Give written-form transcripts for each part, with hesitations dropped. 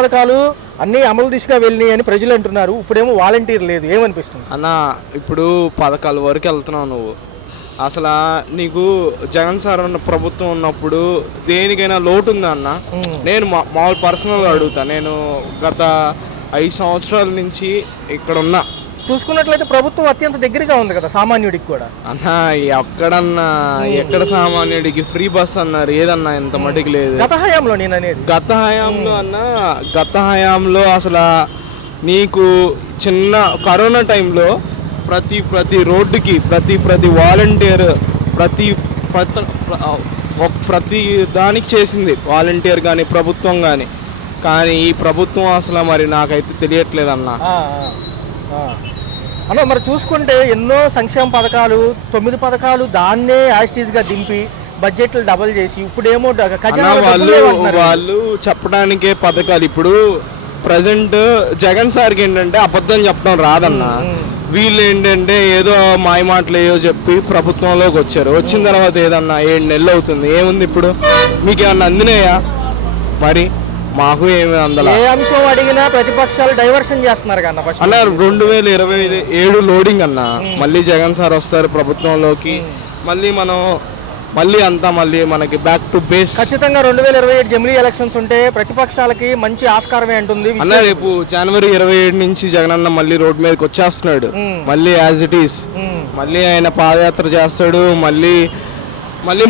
పథకాలు అన్నీ అమలు దిశగా వెళ్ళినాయి అని ప్రజలు అంటున్నారు. ఇప్పుడేమో వాలంటీర్ లేదు, ఏమనిపిస్తుంది అన్న? ఇప్పుడు పథకాల వరకు వెళ్తున్నావు నువ్వు. అసలు నీకు జగన్ సార్ ఉన్న ప్రభుత్వం ఉన్నప్పుడు దేనికైనా లోటు ఉందా అన్న? నేను మామూలు పర్సనల్గా అడుగుతా. నేను గత 5 సంవత్సరాల నుంచి ఇక్కడ ఉన్నా. చూసుకున్నట్లయితే ప్రభుత్వం అత్యంత దగ్గరగా ఉంది కదా సామాన్యుడికి కూడా. అన్న ఎక్కడ సామాన్యుడికి ఫ్రీ బస్ అన్నారు, ఏదన్నా ఇంత మటుకు లేదు. గత హయాంలో నేను అనేది గత హయాంలో అసలు నీకు చిన్న కరోనా టైంలో ప్రతి రోడ్డుకి ప్రతి వాలంటీర్ ప్రతి దానికి చేసింది వాలంటీర్ కానీ ప్రభుత్వం కానీ ఈ ప్రభుత్వం అసలు మరి నాకైతే తెలియట్లేదు అన్న. అన్న మరి చూసుకుంటే ఎన్నో సంక్షేమ పథకాలు 9 పథకాలు దాన్నే యాస్టీజ్గా దింపి బడ్జెట్లు డబల్ చేసి ఇప్పుడేమో వాళ్ళు చెప్పడానికే పథకాలు. ఇప్పుడు ప్రజెంట్ జగన్ సార్కి ఏంటంటే అబద్ధం చెప్పడం రాదన్న. వీళ్ళు ఏంటంటే ఏదో మాయమాటలు ఏదో చెప్పి ప్రభుత్వంలోకి వచ్చారు. వచ్చిన తర్వాత ఏదన్నా 7 నెలలు అవుతుంది, ఏముంది ఇప్పుడు? మీకు ఏమన్నా అందినాయా? మరి మాకు ఏమి అందల. ఏ అంశం అడిగినా ప్రతిపక్షాలు డైవర్షన్ చేస్తున్నారు కదా అన్న. 2027 లోడింగ్ అన్న. మళ్ళీ జగన్ సార్ వస్తారు ప్రభుత్వంలోకి. మళ్ళీ మనకి బ్యాక్ టు బేస్. ఖచ్చితంగా 2027 జమిలీ ఎలక్షన్స్ ఉంటే ప్రతిపక్షాలకి మంచి ఆస్కారమే ఉంటుంది అన్న. రేపు జనవరి 27 నుంచి జగన్ అన్న మళ్ళీ రోడ్ మీదకి వచ్చేస్తున్నాడు. మళ్ళీ యాజ్ ఇట్ ఈస్ మళ్ళీ ఆయన పాదయాత్ర చేస్తాడు. మళ్ళీ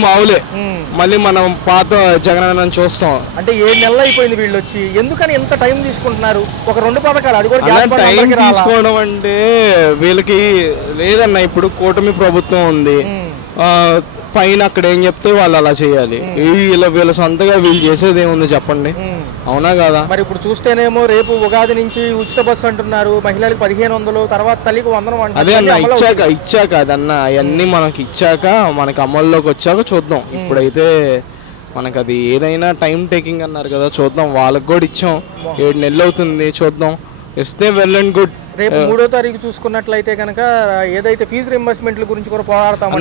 మావులే. మళ్ళీ మనం పాత జగన్ చూస్తాం. అంటే 7 నెలలు అయిపోయింది వీళ్ళు వచ్చి. ఎందుకని ఎంత టైం తీసుకుంటున్నారు? ఒక 2 పథకాలు అది కూడా టైం తీసుకోవడం అంటే వీళ్ళకి లేదన్న. ఇప్పుడు కూటమి ప్రభుత్వం ఉంది పైన, అక్కడ ఏం చెప్తే వాళ్ళు అలా చేయాలి. వీళ్ళ సొంతగా వీళ్ళు చేసేది ఏముంది చెప్పండి, అవునా కదా? మరి ఇప్పుడు చూస్తేనేమో రేపు ఉగాది నుంచి ఉచిత బస్సు అంటున్నారు, మహిళలకు 1500, తర్వాత తల్లికి 100 అదే అన్న. ఇచ్చాక అదన్న అవన్నీ మనకి ఇచ్చాక మనకి అమల్లోకి వచ్చాక చూద్దాం. ఇప్పుడైతే మనకు అది ఏదైనా టైం టేకింగ్ అన్నారు కదా, చూద్దాం. వాళ్ళకి కూడా ఇచ్చాం, 7 నెలలు అవుతుంది, చూద్దాం. ఇస్తే వెల్ అండ్ గుడ్. రేపు 3వ తారీఖు చూసుకున్నట్లయితే కనుక ఏదైతే ఫీజు రింబర్స్మెంట్ల గురించి కూడా పోరాడతాం.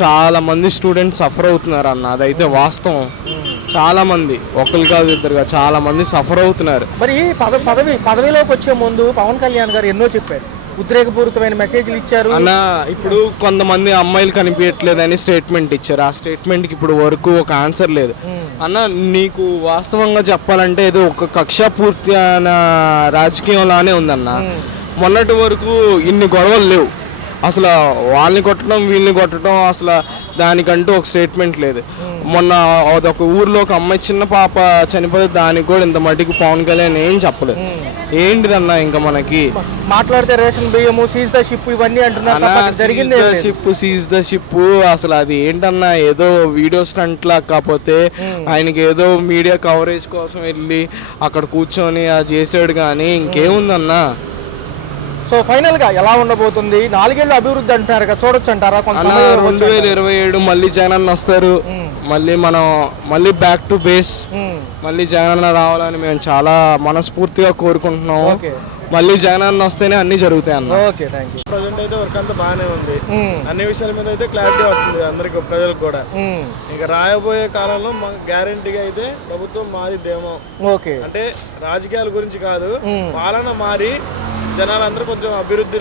చాలా మంది స్టూడెంట్స్ సఫర్ అవుతున్నారు అన్న, అదైతే వాస్తవం. చాలా మంది, ఒకరు కాదు ఇద్దరుగా, చాలా మంది సఫర్ అవుతున్నారు. మరి పదవిలోకి వచ్చే ముందు పవన్ కళ్యాణ్ గారు ఎన్నో చెప్పారు, ఉద్రేకపూరితమైన మెసేజ్లు ఇచ్చారు అన్న. ఇప్పుడు కొంతమంది అమ్మాయిలు కనిపించట్లేదని స్టేట్మెంట్ ఇచ్చారు. ఆ స్టేట్మెంట్కి ఇప్పుడు వరకు ఒక ఆన్సర్ లేదు అన్న. నీకు వాస్తవంగా చెప్పాలంటే ఇది ఒక కక్ష పూర్తి అయిన రాజకీయంలానే ఉందన్న. మొన్నటి వరకు ఇన్ని గొడవలు లేవు అసలు. వాళ్ళని కొట్టడం వీళ్ళని కొట్టడం, అసలు దానికంటూ ఒక స్టేట్మెంట్ లేదు. మొన్న అదొక ఊర్లో ఒక అమ్మాయి చిన్న పాప చనిపోతే దానికి కూడా ఇంత మట్టికి పవన్ కళ్యాణ్ ఏం చెప్పలేదు. ఏంటిదన్నా ఇంకా మనకి మాట్లాడితే రేషన్ బియ్యము, సీజ్ ద షిప్ ఇవన్నీ అంటున్నారు. సీజ్ ద షిప్ అసలు అది ఏంటన్నా, ఏదో వీడియో స్టంట్ లా, కాకపోతే ఆయనకి ఏదో మీడియా కవరేజ్ కోసం వెళ్ళి అక్కడ కూర్చొని అది చేసాడు కానీ ఇంకేముందన్నా. సో ఫైనల్ గా ఎలా ఉండబోతుంది? 4 ఏళ్ళు అభివృద్ధి అంటారు కదా, చూడొచ్చు అంటారా? 2027 మళ్ళీ జగన్ వస్తారు. మళ్ళీ బ్యాక్ టు బేస్ మళ్ళీ జగన్ రావాలని మేము చాలా మనస్ఫూర్తిగా కోరుకుంటున్నాము. మళ్ళీ జగన్ వస్తేనే అన్ని జరుగుతాయి అన్న. Okay, thank you. ప్రజెంట్ అయితే వర్క్ అంతా బాగానే ఉంది. అన్ని విషయాల మీద అయితే క్లారిటీ వస్తుంది అందరికి, ప్రజలకు కూడా. ఇంకా రాయబోయే కాలంలో గ్యారంటీగా అయితే ప్రభుత్వం మారిద్దేమో. ఓకే, అంటే రాజకీయాల గురించి కాదు, పాలన మారి జనాలందరూ కొంచెం అభివృద్ధి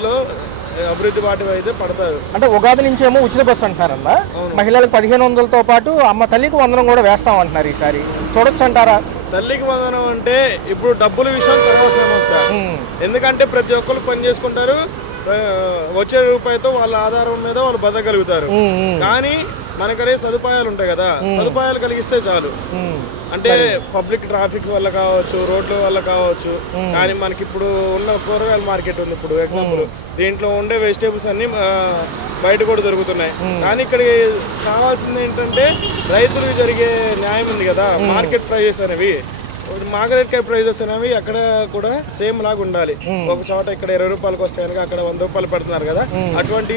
బాటి అయితే పడతారు. అంటే ఉగాది నుంచి ఏమో ఉచిత బస్సు అంటున్నారన్న. మహిళలకు 1500తో పాటు అమ్మ తల్లికి 100 కూడా వేస్తాం అంటున్నారు. ఈసారి చూడొచ్చు అంటారా? తల్లికి 100 అంటే ఇప్పుడు డబ్బుల విషయం తర్వాత సమస్య. ఎందుకంటే ప్రతి ఒక్కరు పని చేసుకుంటారు, వచ్చే రూపాయితో వాళ్ళ ఆధారం మీద వాళ్ళు బతకగలుగుతారు. కానీ మనకనే సదుపాయాలు ఉంటాయి కదా, సదుపాయాలు కలిగిస్తే చాలు. అంటే పబ్లిక్ ట్రాఫిక్ వల్ల కావచ్చు, రోడ్ల వల్ల కావచ్చు. కానీ మనకి ఇప్పుడు ఉన్న కూరగాయల మార్కెట్ ఉంది, ఇప్పుడు ఎగ్జాంపుల్ దీంట్లో ఉండే వెజిటేబుల్స్ అన్ని బయట కూడా దొరుకుతున్నాయి. కానీ ఇక్కడ కావాల్సింది ఏంటంటే రైతులకు జరిగే న్యాయం ఉంది కదా. మార్కెట్ ప్రైజెస్ అనేవి, మార్కెట్ ప్రైజెస్ అనేవి అక్కడ కూడా సేమ్ లాగా ఉండాలి. ఒక చోట ఇక్కడ 20 రూపాయలకు వస్తాయి కనుక అక్కడ 100 రూపాయలు పెడుతున్నారు కదా. అటువంటి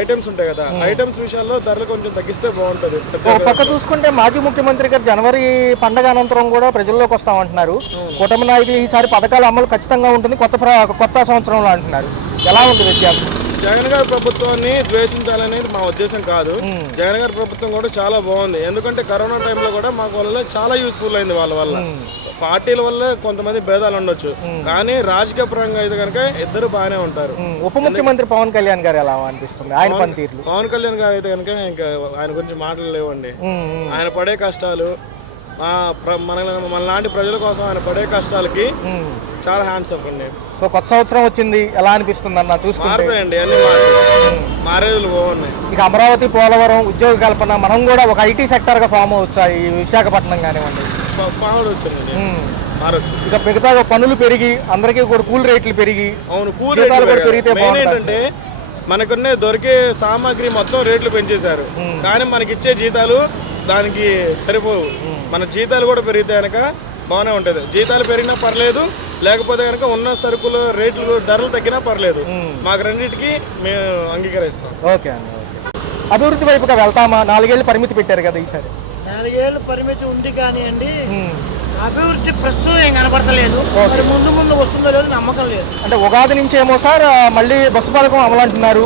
ఐటమ్స్ ఉంటాయి కదా, ఐటమ్స్ విషయాల్లో ధరలు కొంచెం తగ్గిస్తే బాగుంటుంది. పక్క చూసుకుంటే మాజీ ముఖ్యమంత్రి గారు జనవరి పండగ అనంతరం కూడా ప్రజల్లోకి వస్తామంటున్నారు. కూటమి నాయకులు ఈసారి పథకాల అమలు ఖచ్చితంగా ఉంటుంది కొత్త సంవత్సరంలో అంటున్నారు. ఎలా ఉంటుంది వ్యత్యాసం? జగన్ గారి ప్రభుత్వాన్ని ద్వేషించాలనేది మా ఉద్దేశం కాదు. జగన్ గారి ప్రభుత్వం కూడా చాలా బాగుంది. ఎందుకంటే కరోనా టైంలో కూడా మాకు వల్ల చాలా యూస్ఫుల్ అయింది వాళ్ళ వల్ల. పార్టీల వల్ల కొంతమంది భేదాలు ఉండొచ్చు, కానీ రాజకీయ పరంగా అయితే కనుక ఇద్దరు బాగానే ఉంటారు. ఉప ముఖ్యమంత్రి పవన్ కళ్యాణ్ గారు ఎలా అనిపిస్తుంది ఆయన పనితీరులు? పవన్ కళ్యాణ్ గారు అయితే కనుక ఇంకా ఆయన గురించి మాటలు లేవండి. ఆయన పడే కష్టాలు, మనలాంటి ప్రజల కోసం ఆయన పడే కష్టాలకి చాలా హ్యాండ్స్ అప్ అండి. సో కొత్త సంవత్సరం వచ్చింది, ఎలా అనిపిస్తుంది అన్న చూసుకుంటే? మారిపోయండి, అన్ని మారేలు బాగున్నాయి. ఇక అమరావతి, పోలవరం, ఉద్యోగ కల్పన, మనం కూడా ఒక ఐటీ సెక్టర్ గా ఫామ్ అవచ్చా ఈ విశాఖపట్నం కానివ్వండి? ఇక మిగతా పనులు పెరిగి అందరికీ కూడా కూల్ రేట్లు పెరిగి, అవును, కూల్ జీతాలు కూడా పెరిగితే ఏంటంటే మనకున్న దొరికే సామాగ్రి మొత్తం రేట్లు పెంచేశారు, కానీ మనకిచ్చే జీతాలు దానికి సరిపోవు. మన జీతాలు కూడా పెరిగితే కనుక బాగానే ఉంటుంది. జీతాలు పెరిగినా పర్లేదు, లేకపోతే కనుక ఉన్న సరుకుల రేట్లు ధరలు తగ్గినా పర్లేదు, మాకు రెండింటికి మేము అంగీకరిస్తాం. ఓకే అండి, ఓకే. అభివృద్ధి వైపుగా వెళ్తామా? 4 ఏళ్ళు పరిమితి పెట్టారు కదా ఈసారి. 4 ఏళ్ళు పరిమితి ఉంది కానీ అండి, అభివృద్ధి ప్రస్తుతం ఏం కనపడతలేదు. మరి ముందు ముందు వస్తుందో లేదో నమ్మకం లేదు. అంటే ఉగాది నుంచి ఏమో సార్ మళ్ళీ బస్సు పథకం అమలు అంటున్నారు,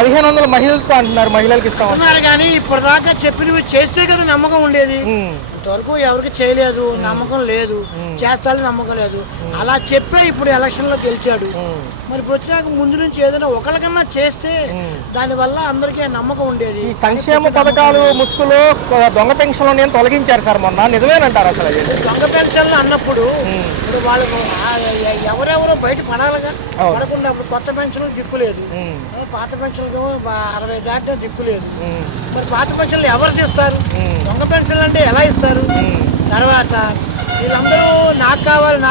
1500 మహిళలతో అంటున్నారు, మహిళలకు ఇస్తామన్నారు. కానీ ఇప్పటిదాకా చెప్పినవి చేస్తే కదా నమ్మకం ఉండేది. ఇంతవరకు ఎవరికి చేయలేదు, నమ్మకం లేదు, చేస్తాడని నమ్మకం లేదు. అలా చెప్పే ఇప్పుడు ఎలక్షన్ లో గెలిచాడు. మరి ఇప్పుడు వచ్చినాక ముందు నుంచి ఏదైనా ఒకరికన్నా చేస్తే దానివల్ల అందరికీ నమ్మకం ఉండేది. ఈ సంక్షేమ పథకాలు ముసుగులో దొంగ పెన్షన్లు తొలగించారు సార్ మొన్న, నిజమేనంటారు అసలు? దొంగ పెన్షన్లు అన్నప్పుడు ఇప్పుడు వాళ్ళకు ఎవరెవరో బయట పడాలిగా, పడకుండా అప్పుడు కొత్త పెన్షన్లు దిక్కు లేదు, పాత పెన్షన్లు 60 దాటినా దిక్కు లేదు. మరి పాత పెన్షన్లు ఎవరు తీస్తారు? దొంగ పెన్షన్లు అంటే ఎలా ఇస్తారు? తర్వాత వీళ్ళందరూ నాకు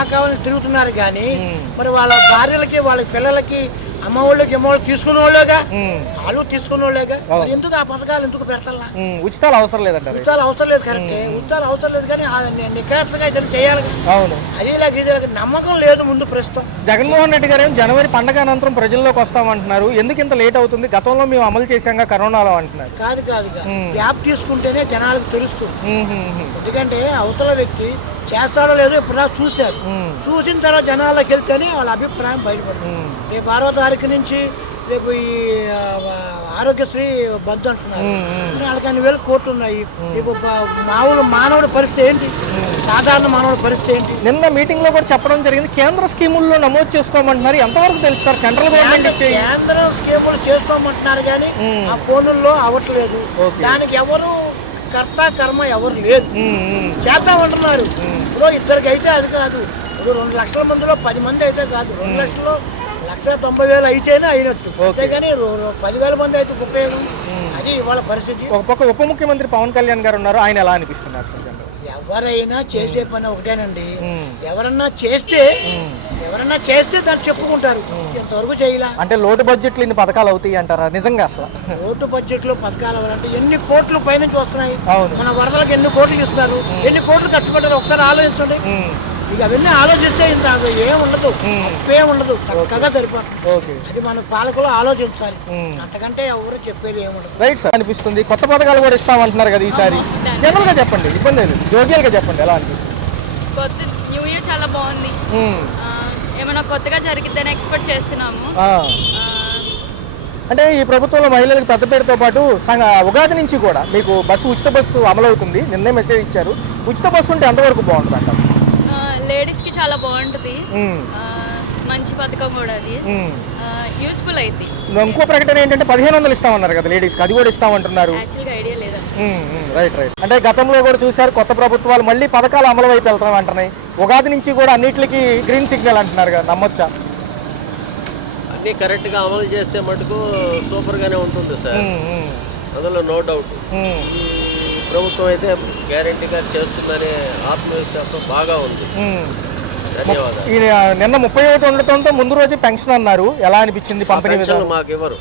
కావాలని తిరుగుతున్నారు కానీ మరి వాళ్ళ భార్యలకి, వాళ్ళ పిల్లలకి, అమ్మఒళ్ళకి, అమ్మఒళ్ళు తీసుకున్న వాళ్ళేగా, వాళ్ళు తీసుకున్న వాళ్ళేగా. ఎందుకు ఆ పథకాలు ఎందుకు పెడతా? ఉచితాలు అవసరం లేదంటారు. ఉచితాలు అవసరం లేదు, కరెక్టే, ఉచితాలు అవసరం లేదు, కానీ నికార్సగా ఇద్దరు చేయాలి. అవును, అది నమ్మకం లేదు ముందు ప్రస్తుతం. జగన్మోహన్ రెడ్డి గారు జనవరి పండగ అనంతరం ప్రజల్లోకి వస్తామంటున్నారు, ఎందుకు ఇంత లేట్ అవుతుంది? గతంలో మేము అమలు చేశాక కరోనాలో అంటున్నారు. కాదు గ్యాప్ తీసుకుంటేనే జనాలకు తెలుస్తుంది. ఎందుకంటే అవతల వ్యక్తి చేస్తాడో లేదో ఇప్పుడు చూశారు, చూసిన తర్వాత జనాల్లోకి వెళ్తేనే వాళ్ళ అభిప్రాయం బయటపడుతుంది. రేపు 6వ తారీఖు నుంచి రేపు ఈ ఆరోగ్యశ్రీ బంద్ అంటున్నారు, 4,000 కోట్లు ఉన్నాయి. రేపు మానవుడి పరిస్థితి ఏంటి? సాధారణ మానవుడి పరిస్థితి ఏంటి? నిన్న మీటింగ్ లో కూడా చెప్పడం జరిగింది, కేంద్ర స్కీముల్లో నమోదు చేసుకోమంటున్నారు. ఎంతవరకు తెలుసు సార్? సెంట్రల్ గవర్నమెంట్ కేంద్ర స్కీములు చేసుకోమంటున్నారు కానీ ఆ ఫోనుల్లో అవ్వట్లేదు. దానికి ఎవరు కర్త కర్మ ఎవరు లేదు, చేద్దామంటున్నారు. ఇప్పుడు ఇద్దరికి అయితే అది కాదు, ఇప్పుడు 2 లక్షల మందిలో 10 మంది అయితే కాదు, 2 లక్షల్లో 1,90,000 అయితేనే అయినట్టు, అంతేగాని 10,000 మంది అయితే ఉపయోగం. అది ఇవాళ పరిస్థితి. ఒక పక్క ఉప ముఖ్యమంత్రి పవన్ కళ్యాణ్ గారు ఉన్నారు, ఆయన ఎలా అనిపిస్తున్నారు సార్? ఎవరైనా చేసే పని ఒకటేనండి, ఎవరన్నా చేస్తే దాన్ని చెప్పుకుంటారు, ఎంతవరకు చేయాల. అంటే లోటు బడ్జెట్లు ఇన్ని పథకాలు అవుతాయి అంటారా నిజంగా? అసలు లోటు బడ్జెట్లో పథకాలు అవ్వాలంటే ఎన్ని కోట్లు పైనుంచి వస్తున్నాయి. మన వరదలకు ఎన్ని కోట్లు ఇస్తారు, ఎన్ని కోట్లు ఖర్చు పెట్టారు ఒకసారి ఆలోచించండి. ఇక అవన్నీ ఆలోచిస్తే ఇంత ఏముండదు, ఏముండదు, చక్కగా సరిపోతుంది. అది మన పాలకులు ఆలోచించాలి, అంతకంటే ఎవరు చెప్పేది ఏముండదు. Right sir. అనిపిస్తుంది కొత్త పథకాలు కూడా ఇస్తామంటున్నారు కదా ఈసారి, జనరల్ గా చెప్పండి, ఇబ్బంది లేదు, జోగియల్ గా చెప్పండి, ఎలా అనిపిస్తుంది? కొత్త న్యూ ఇయర్ చాలా బాగుంది, ఏమైనా కొత్తగా జరిగిద్దని ఎక్స్పెక్ట్ చేస్తున్నాము. అంటే ఈ ప్రభుత్వంలో మహిళలకు పెద్దపేటతో పాటు ఉగాది నుంచి కూడా మీకు ఉచిత బస్సు అమలవుతుంది, నిన్నే మెసేజ్ ఇచ్చారు. ఉచిత బస్సు ఉంటే ఎంతవరకు బాగుంటుంది అంట? లేడీస్కి చాలా బాగుంటుంది, మంచి పథకం కూడా, అది యూస్ఫుల్ అయితే. ఇంకో ప్రకటన ఏంటంటే 1,500 ఇస్తామన్నారు కదా లేడీస్కి, అది కూడా ఇస్తామంటున్నారు. యాక్చువల్గా ఐడియా లేదా? రైట్. అంటే గతంలో కూడా చూసారు కొత్త ప్రభుత్వాలు మళ్ళీ పథకాలు అమలు వైపు వెళ్తాం అంటున్నాయి. ఉగాది నుంచి కూడా అన్నిటికీ గ్రీన్ సిగ్నల్ అంటున్నారు కదా, నమ్మొచ్చా? అన్నీ కరెక్ట్గా అమలు చేస్తే మటుకు సూపర్గానే ఉంటుంది సార్, అందులో నో డౌట్. ప్రభుత్వం అయితే గ్యారెంటీగా చేస్తుందనే ఆత్మవిశ్వాసం బాగా ఉంది. ధన్యవాదాలు. నిన్న 31 ఉండటంతో ముందు రోజు పెన్షన్ అన్నారు, ఎలా అనిపించింది పంపిణీ విధానం? మాకు ఇవ్వరు,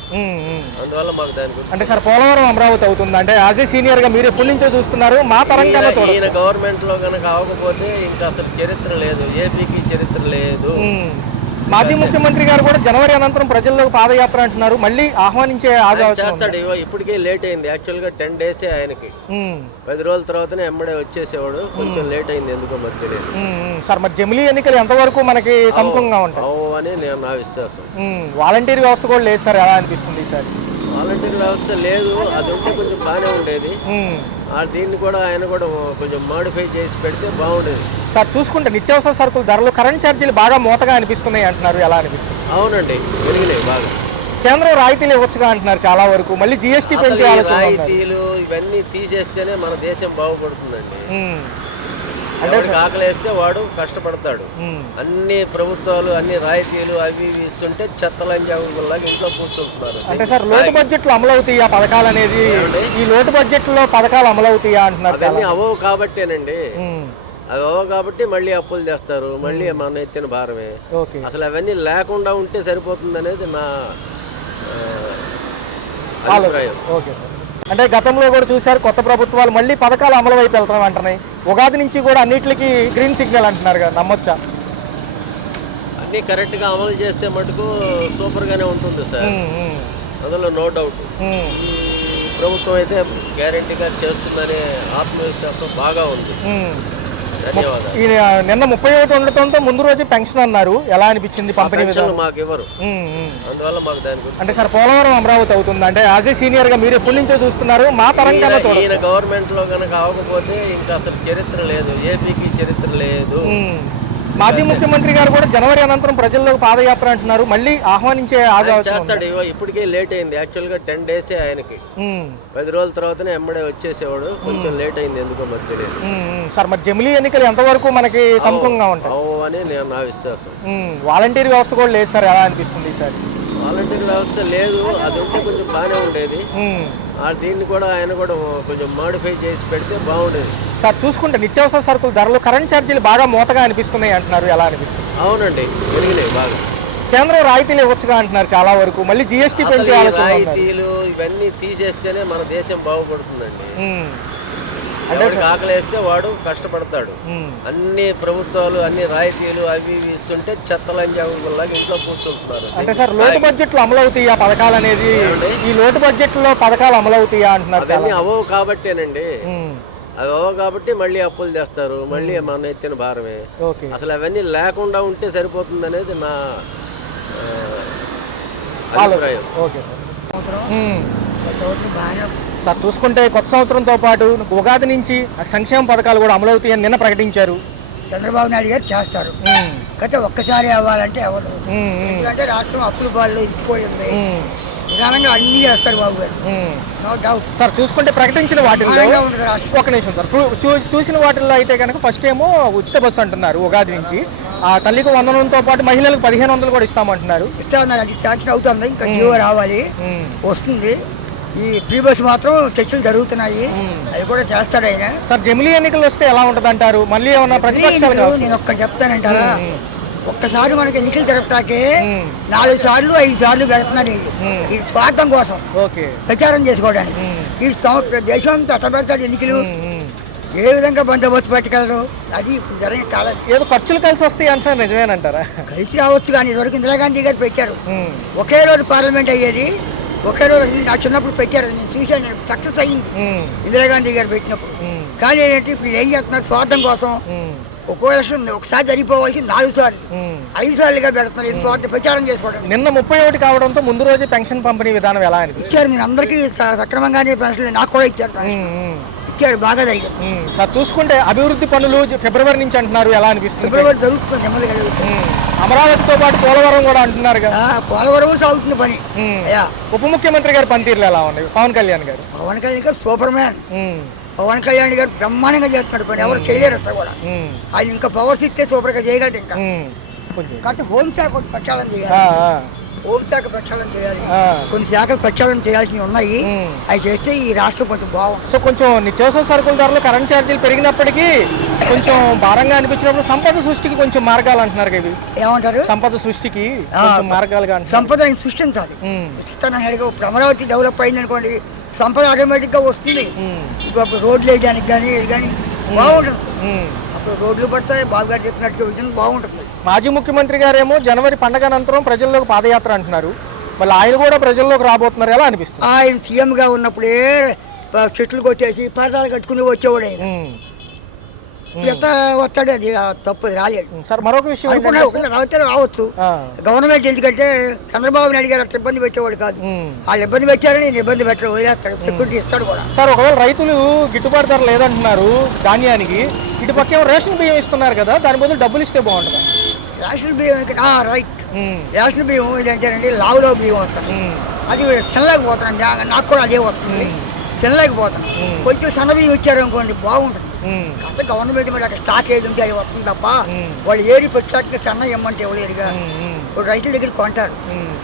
అందువల్ల మాకు దాని గురించి. అంటే సార్ పోలవరం అమరావతి అవుతుంది అంటే యాజ్ ఏ సీనియర్ గా మీరు ఎప్పటి నుంచో చూస్తున్నారు, మా తరంగా ఈయన గవర్నమెంట్ లో కనుక అవ్వకపోతే ఇంకా అసలు చరిత్ర లేదు, ఏపీకి చరిత్ర లేదు. మాజీ ముఖ్యమంత్రి గారు కూడా జనవరి అనంతరం ప్రజల్లో పాదయాత్ర అంటున్నారు, మళ్ళీ ఆహ్వానించే చేస్తాడు. ఇప్పటికే లేట్ అయింది, యాక్చువల్ గా 10 డేసే ఆయనకి, 10 రోజుల తర్వాతనే ఎమ్మడే వచ్చేసేవాడు, కొంచెం లేట్ అయింది ఎందుకో మరి తెలియదు సార్. మరి జమిలీ ఎన్నికలు ఎంతవరకు మనకి సమూలంగా ఉంటాయి అని నా విశ్వాసం. వాలంటీర్ వ్యవస్థ కూడా లేదు సార్, ఎలా అనిపిస్తుంది సార్? వాలంటీర్ వ్యవస్థ లేదు, అది ఉంటే కొంచెం బాగానే ఉండేది. దీన్ని కూడా ఆయన కూడా కొంచెం మాడిఫై చేసి పెడితే బాగుండేది. సార్ చూసుకుంటే నిత్యావసర సరుకుల ధరలు కరెంట్ ఛార్జీలు బాగా మోతగా అనిపిస్తున్నాయి అంటున్నారు, ఎలా అనిపిస్తుంది? అవునండి, పెరిగినాయి బాగా. కేంద్రం రాయితీలు ఇవ్వచ్చుగా అంటున్నారు చాలా వరకు, మళ్ళీ జిఎస్టీ అసలు పెంచే ఈ ఆలోచన ఉన్నారు. రాయితీలు ఇవన్నీ తీసేస్తేనే మన దేశం బాగుపడుతుందండి. అంటే ఎవరికి ఆకలేస్తే వాడు కష్టపడతాడు. అన్ని ప్రభుత్వాలు అన్ని రాయితీలు అవి ఇవి ఇస్తుంటే చెత్తలంజాలాగా ఇంట్లో కూర్చుంటున్నారు. అంటే సార్ లోటు బడ్జెట్ లో అమలు అవుతాయా పథకాలు అనేది? ఈ లోటు బడ్జెట్ లో పథకాలు అమలు అవుతాయా అంటున్నారు. అవన్నీ అవవు కాబట్టేనండి, అవి అవ్వవు కాబట్టి మళ్ళీ అప్పులు తెస్తారు, మళ్ళీ మన ఎత్తిన భారమే. అసలు అవన్నీ లేకుండా ఉంటే సరిపోతుంది అనేది నా అభిప్రాయం. Okay sir. అంటే గతంలో కూడా చూశారు కొత్త ప్రభుత్వాలు మళ్ళీ పథకాలు అమలు వైపు వెళ్తాం అంటున్నాయి. ఉగాది నుంచి కూడా అన్నిటికీ గ్రీన్ సిగ్నల్ అంటున్నారు కదా, నమ్మొచ్చా? అన్నీ కరెక్ట్గా అమలు చేస్తే మటుకు సూపర్గానే ఉంటుంది సార్, అందులో నో డౌట్. ప్రభుత్వం అయితే గ్యారెంటీగా చేస్తుందనే ఆత్మవిశ్వాసం బాగా ఉంది. ధన్యవాదాలు. నిన్న 31 ఉండటంతో ముందు రోజు పెన్షన్ అన్నారు, ఎలా అనిపించింది పంపిణీ విధానం? మాకు ఇవ్వరు, అందువల్ల మాకు దాని గురించి. అంటే సార్ పోలవరం అమరావతి అవుతుంది అంటే యాజ్ ఏ సీనియర్ గా మీరు ఎప్పటి నుంచో చూస్తున్నారు, మా తరంగా ఈయన గవర్నమెంట్ లో కనుక అవ్వకపోతే ఇంకా అసలు చరిత్ర లేదు, ఏపీకి చరిత్ర లేదు. మాజీ ముఖ్యమంత్రి గారు కూడా జనవరి అనంతరం ప్రజల్లోకి పాదయాత్ర అంటున్నారు, మళ్ళీ ఆహ్వానించే చేస్తాడు. ఇప్పటికే లేట్ అయింది, యాక్చువల్ గా 10 days ఆయనకి. 10 రోజుల తర్వాతనే ఎమ్మడే వచ్చేసేవాడు, కొంచెం లేట్ అయింది ఎందుకో మరి తెలియదు. సార్ మరి జమిలీ ఎన్నికలు ఎంతవరకు మనకి సమూలంగా ఉంటాయి అని నేను నా విశ్వాసం. వాలంటీర్ వ్యవస్థ కూడా లేదు సార్, ఎలా అనిపిస్తుంది సార్? వాలంటీర్ వ్యవస్థ లేదు, అది ఉంటే కొంచెం బాగానే ఉండేది. దీన్ని కూడా ఆయన కూడా కొంచెం మాడిఫై చేసి పెడితే బాగుండేది. సార్ చూసుకుంటే నిత్యావసర సరుకుల ధరలు కరెంట్ ఛార్జీలు బాగా మోతగా అనిపిస్తున్నాయి అంటున్నారు, ఎలా అనిపిస్తుంది? అవునండి, పెరిగినాయి బాగా. కేంద్రం రాయితీలు ఇవ్వచ్చుగా అంటున్నారు చాలా వరకు, మళ్ళీ జిఎస్టీ పెంచే ఆలోచన ఉన్నారు. రాయితీలు ఇవన్నీ తీసేస్తేనే మన దేశం బాగుపడుతుందండి. ఎవరికి ఆకలేస్తే వాడు కష్టపడతాడు. అన్ని ప్రభుత్వాలు అన్ని రాయితీలు అవి ఇవి ఇస్తుంటే చెత్తలంజాలాగా ఇంట్లో కూర్చుంటున్నారు. అంటే సార్ లోటు బడ్జెట్ లో అమలు అవుతాయా పథకాలు అనేది? ఈ లోటు బడ్జెట్ లో పథకాలు అమలు అవుతాయా అంటున్నారు. అవన్నీ అవవు కాబట్టేనండి, అవి అవ్వవు కాబట్టి మళ్ళీ అప్పులు తెస్తారు, మళ్ళీ మన ఎత్తిన భారమే. అసలు అవన్నీ లేకుండా ఉంటే సరిపోతుంది అనేది నా అభిప్రాయం. సార్ చూసుకుంటే కొత్త సంవత్సరంతో పాటు ఉగాది నుంచి సంక్షేమ పథకాలు కూడా అమలవుతాయని నిన్న ప్రకటించారు. చంద్రబాబు నాయుడు గారు చేస్తారు, అయితే ఒక్కసారి అవ్వాలంటే ఎవరు, ఎందుకంటే రాష్ట్రం అప్పుల బాల్లో ఇచ్చిపోయింది. నిదానంగా అన్ని చేస్తారు బాబు గారు, నో డౌట్. సార్ చూసుకుంటే ప్రకటించిన వాటిల్లో ఒక నిమిషం సార్, చూసిన వాటిల్లో అయితే కనుక ఫస్ట్ ఏమో ఉచిత బస్సు అంటున్నారు ఉగాది నుంచి, ఆ తల్లికి 100తో పాటు మహిళలకు 1500 కూడా ఇస్తామంటున్నారు. ఇస్తామన్నారు, అది శాంక్షన్ అవుతుంది, ఇంకా జీవో రావాలి, వస్తుంది. ఈ ఫ్రీ బస్ మాత్రం చర్చలు జరుగుతున్నాయి, అది కూడా చేస్తాడు ఆయన. సార్ జమిలీ ఎన్నికలు వస్తే ఎలా ఉంటుంది అంటారు? మళ్ళీ ఏమన్నా ప్రతిపక్షాలు? నేను ఒక్కటి చెప్తానంటారా, ఒక్కసారి మనకి ఎన్నికలు జరపటాకే 4 సార్లు 5 సార్లు పెడుతున్నారు ఈ స్వార్థం కోసం, ప్రచారం చేసుకోవడానికి. ఈ దేశం అంతా అట్ట పెడతాడు ఎన్నికలు, ఏ విధంగా బందోబస్తు పెట్టగలరు, అది ఇప్పుడు జరిగిన కాలం. ఏదో ఖర్చులు కలిసి వస్తాయి అంటారు, నిజమేనంటారా? కలిసి రావచ్చు, కానీ ఇదివరకు ఇందిరాగాంధీ గారు పెట్టారు, ఒకే రోజు పార్లమెంట్ అయ్యేది, ఒకే రోజు. నా చిన్నప్పుడు పెట్టారు, నేను చూశాను, నేను సక్సెస్ అయ్యింది ఇందిరాగాంధీ గారు పెట్టినప్పుడు. కానీ ఏంటంటే ఇప్పుడు ఏం చేస్తున్నారు, స్వార్థం కోసం ఒక్కో ఎలక్షన్ ఒకసారి జరిగిపోవాల్సి 4 సార్లు 5 సార్లుగా పెడుతున్నారు, ఈ స్వార్థ ప్రచారం చేసుకోవడం. నిన్న 31 కావడంతో ముందు రోజు పెన్షన్ పంపిణీ విధానం ఎలా అనిపించింది? ఇచ్చారు, నేను అందరికీ సక్రమంగానే పెన్షన్, నాకు కూడా ఇచ్చారు, ఇచ్చారు, బాగా జరిగింది. సార్ చూసుకుంటే అభివృద్ధి పనులు ఫిబ్రవరి నుంచి అంటున్నారు, ఎలా అనిపిస్తుంది? ఫిబ్రవరి జరుగుతుంది, నెమ్మదిగా జరుగుతుంది. అమరావతితో పాటు పోలవరం కూడా అంటున్నారు కదా, పోలవరం సాగుతుంది పని. ఉప ముఖ్యమంత్రి గారి పనితీరులు ఎలా ఉన్నాయి? పవన్ కళ్యాణ్ గారు గారు సూపర్ మ్యాన్. పవన్ కళ్యాణ్ గారు బ్రహ్మాండంగా చేస్తున్నాడు పని, ఎవరు చేయలేరు అంతా కూడా. ఆయన ఇంకా పవర్స్ ఇస్తే సూపర్ గా చేయగలడు. ఇంకా కాబట్టి హోంశాఖ ప్రక్షాళన చేయాలి, హోంశాఖ ప్రక్షాళన చేయాలి, కొన్ని శాఖలు ప్రక్షాళన చేయాల్సినవి ఉన్నాయి, అవి చేస్తే ఈ రాష్ట్రం కొంచెం బాగుంది. సో కొంచెం నిత్యావసర సరుకుల ధరలు కరెంట్ ఛార్జీలు పెరిగినప్పటికీ కొంచెం భారంగా అనిపించినప్పుడు సంపద సృష్టికి కొంచెం మార్గాలు అంటున్నారు కదా, ఏమంటారు? సంపద సృష్టికి మార్గాలుగా, సంపద ఆయన సృష్టించాలి. ఇప్పుడు అమరావతి డెవలప్ అయింది అనుకోండి, సంపద ఆటోమేటిక్ గా వస్తుంది. ఇప్పుడు రోడ్లు వేయడానికి కానీ ఇది కానీ బాగుంటుంది, అప్పుడు రోడ్లు పడతాయి, బాబు గారు చెప్పినట్టుగా విజన్ బాగుంటుంది. మాజీ ముఖ్యమంత్రి గారేమో జనవరి పండగ అనంతరం ప్రజల్లోకి పాదయాత్ర అంటున్నారు, మళ్ళీ ఆయన కూడా ప్రజల్లోకి రాబోతున్నారు, ఎలా అనిపిస్తుంది? ఆయన సీఎం గా ఉన్నప్పుడే చెట్లు కొట్టేసి పరదాలు కట్టుకుని వచ్చేవాడు ఆయన. ఎంత వస్తాడు అది తప్పు రాలేడు. సార్ మరొక విషయం ఏంటంటే రావుతే రావచ్చు. గవర్నమెంట్ ఎందుకంటే చంద్రబాబు నాయుడు గారు అట్లా ఇబ్బంది పెట్టేవాడు కాదు. వాళ్ళు ఇబ్బంది పెట్టారని నేను ఇబ్బంది పెట్టడం వదిలేస్తాడు, సెక్యూరిటీ ఇస్తాడు కూడా. సార్ ఒకవేళ రైతులు గిట్టుబాటు ధర లేదంటున్నారు ధాన్యానికి, ఇటు పక్క రేషన్ బియ్యం ఇస్తున్నారు కదా, దాని బదులు డబ్బులు ఇస్తే బాగుంటుంది. రేషన్ బియ్యం రైట్. రేషన్ బియ్యం ఏంటంటే లావులో బియ్యం వస్తుంది, అది తినలేకపోతున్నాను. నాకు కూడా అదే వస్తుంది, తినలేకపోతాను. కొంచెం సన్న బియ్యం ఇచ్చారు అనుకోండి బాగుంటుంది. కాబట్టి గవర్నమెంట్ మీద అక్కడ స్టాక్ ఏది ఉంటే అది వస్తుంది తప్ప వాళ్ళు ఏరి వచ్చాక సన్న ఇమ్మంటే ఎవరేరుగా ఇప్పుడు రైతుల దగ్గర కొంటారు,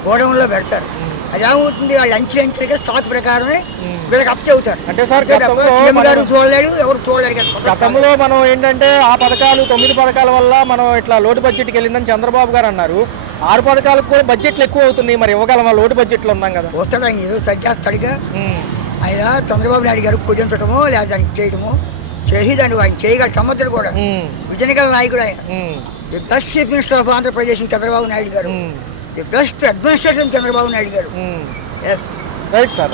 గోడౌన్లో పెడతారు. అది ఏమవుతుంది, వాళ్ళు అంచెలుగా స్టాక్ ప్రకారమే వీళ్ళకి అప్ చెబుతారు. అంటే సార్ గారు చూడలేడు, ఎవరు చూడలేరు కదా. గతంలో మనం ఏంటంటే ఆ పథకాలు 9 పథకాల వల్ల మనం ఇట్లా లోటు బడ్జెట్కి వెళ్ళిందని చంద్రబాబు గారు అన్నారు. 6 పథకాలకు కూడా బడ్జెట్లు ఎక్కువ అవుతున్నాయి, మరి ఇవ్వగలమా? లోటు బడ్జెట్లో ఉన్నాం కదా. వస్తాడు ఆయన ఏదో సరి చేస్తాడుగా. ఆయన చంద్రబాబు నాయుడు గారు పూజించడమో లేదా దానికి చేయడమో చేసి దాన్ని ఆయన చేయగల సమర్థుడు కూడా, విజయనగర నాయకుడు ఆయన. The best chief minister of Andhra Pradesh Chandrababu Naidu garu, the best administration Chandrababu Naidu garu. Right sir.